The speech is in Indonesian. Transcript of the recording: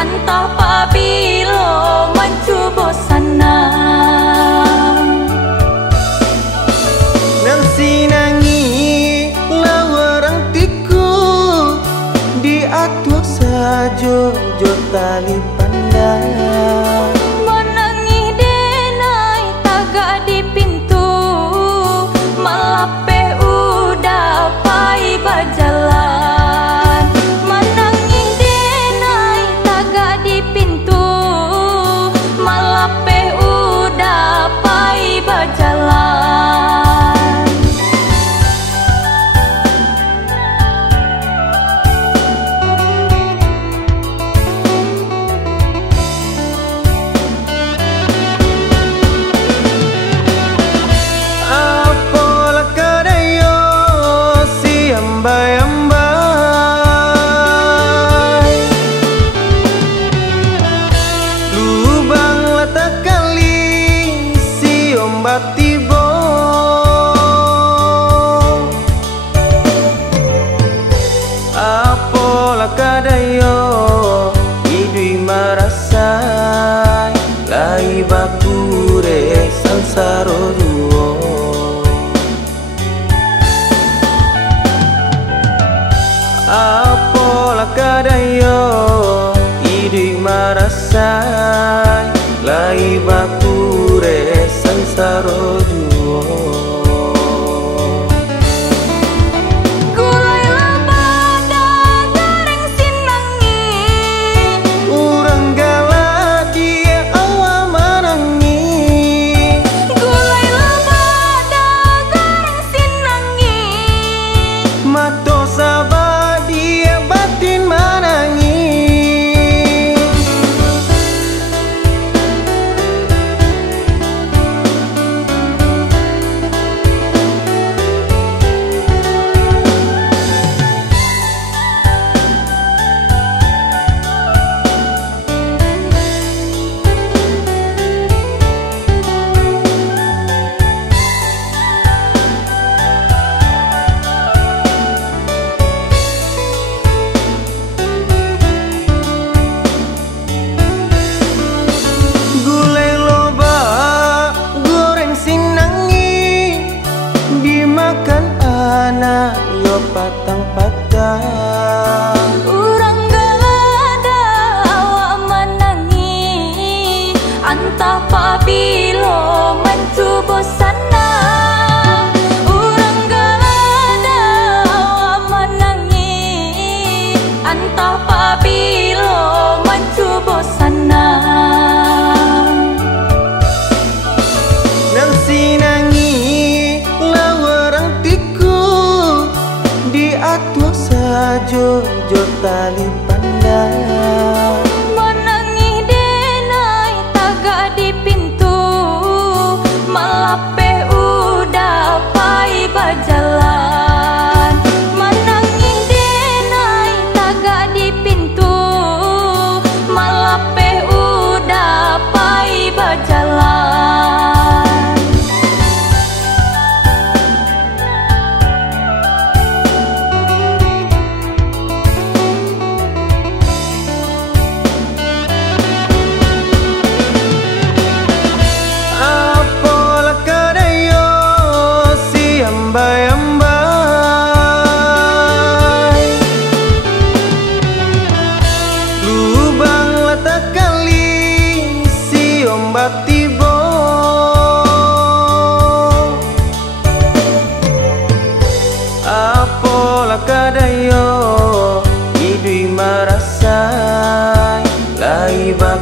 Antah pabilo mencoba sana Nang sinangi lawarang tiku di atuh sajo jo tali pandang menangi denai tagak di pintu malape udah pai bajalan menangi denai tagak di pintu malape udah pai bajalan apola kadayo si ambai-ambai lubang lata kali si ombak tibo apola kadayo idui marasai lai bakure sansaro duo apola kadayo idui marasai lai bakure sansaro duo gulai labada goreng sinangi urang gala dia awa manangi gulai labada goreng sinangi mato sabah dia batin manangi gulai loba goreng sinangi dimakan anak yo patang-patang urang galada awak menangi antah pabilo mencoba sana urang galada awak menangi antah pabilo mencoba sana nang sinangi lawarang tiku di atuh sajo jo tali pandang menangi denai tagak di pintu malape udah pai bajalan menangi denai tagak di pintu malape udah pai bajalan apola kadayo si ambai-ambai lubang lata kali si ombak tibo apola kadayo idui marasai lai bak